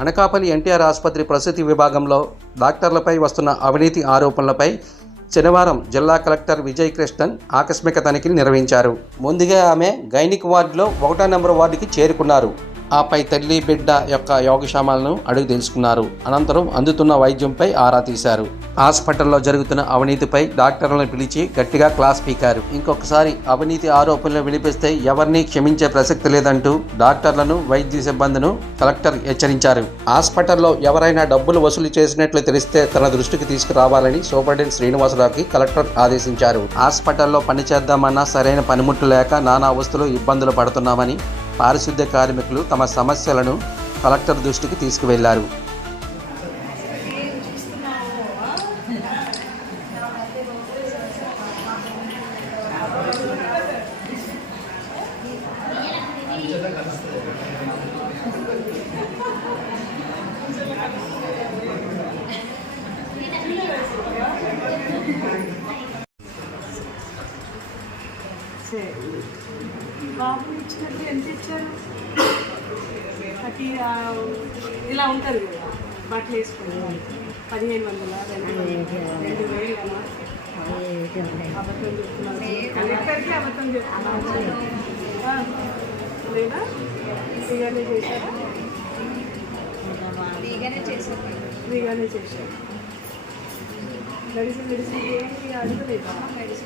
అనకాపల్లి ఎన్టీఆర్ ఆసుపత్రి ప్రసూతి విభాగంలో డాక్టర్లపై వస్తున్న అవినీతి ఆరోపణలపై శనివారం జిల్లా కలెక్టర్ విజయ్ కృష్ణన్ ఆకస్మిక తనిఖీలు నిర్వహించారు. ముందుగా ఆమె గైనిక్ వార్డులో ఒకటో నెంబర్ వార్డుకి చేరుకున్నారు. ఆపై తల్లి బిడ్డ యొక్క యోగక్షేమాలను అడిగి తెలుసుకున్నారు. అనంతరం అందుతున్న వైద్యంపై ఆరా తీశారు. హాస్పిటల్లో జరుగుతున్న అవినీతిపై డాక్టర్లను పిలిచి గట్టిగా క్లాస్ పీకారు. ఇంకొకసారి అవినీతి ఆరోపణలు వినిపిస్తే ఎవరిని క్షమించే ప్రసక్తి లేదంటూ డాక్టర్లను వైద్య సిబ్బందిను కలెక్టర్ హెచ్చరించారు. హాస్పిటల్లో ఎవరైనా డబ్బులు వసూలు చేసినట్లు తెలిస్తే తన దృష్టికి తీసుకురావాలని సూపరింటెండెంట్ శ్రీనివాసరావుకి కలెక్టర్ ఆదేశించారు. హాస్పిటల్లో పనిచేద్దామన్నా సరైన పనిముట్లు లేక నానా వస్తువులు ఇబ్బందులు పడుతున్నామని పారిశుద్ధ్య కార్మికులు తమ సమస్యలను కలెక్టర్ దృష్టికి తీసుకువెళ్ళారు. బాబు ఇచ్చినట్టు ఎంత ఇచ్చారు? ప్రతి ఇలా ఉంటుంది కదా బట్టలు వేసుకుని పదిహేను వందల రెండు రెండు వేలు. అబద్ధం చెప్తున్నారు అబద్ధం చెప్తున్నారు లేదా? ఫ్రీగానే చేశారా? ఫ్రీగానే చేశాను. ఫ్రీగానే చేశారు. మెడిసిన్ మెడిసిన్ ఏమి అడగలేదా? మెడిసిన్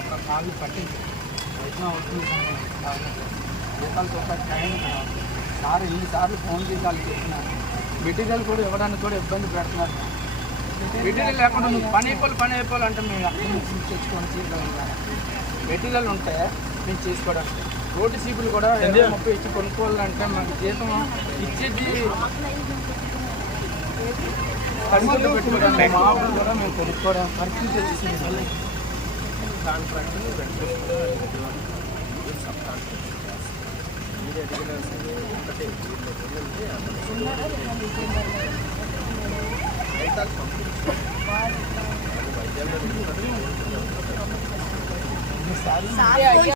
ఒక కాలు పట్టింది వైద్యం అవుతుంది ఒక టైం సార్ ఎన్నిసార్లు ఫోన్ చేసి వాళ్ళు మెటీరియల్ కూడా ఇవ్వడానికి కూడా ఇబ్బంది పెడుతున్నారు మెటీరియల్ లేకుండా నువ్వు పని అయిపోవాలి పని అయిపోవాలి అంటే మేము అక్కడి నుంచి తెచ్చుకొని చేయగలం మెటీరియల్ ఉంటే మేము చేసుకోవడానికి రోడ్డు సీపులు కూడా ఇరవై ముప్పై ఇచ్చి కొనుక్కోవాలంటే మనకి జీతం ఇచ్చేది పరిస్థితులు పెట్టుకోవడానికి మామూలు కూడా మేము కొనుక్కోవడం పరిస్థితి వచ్చేసింది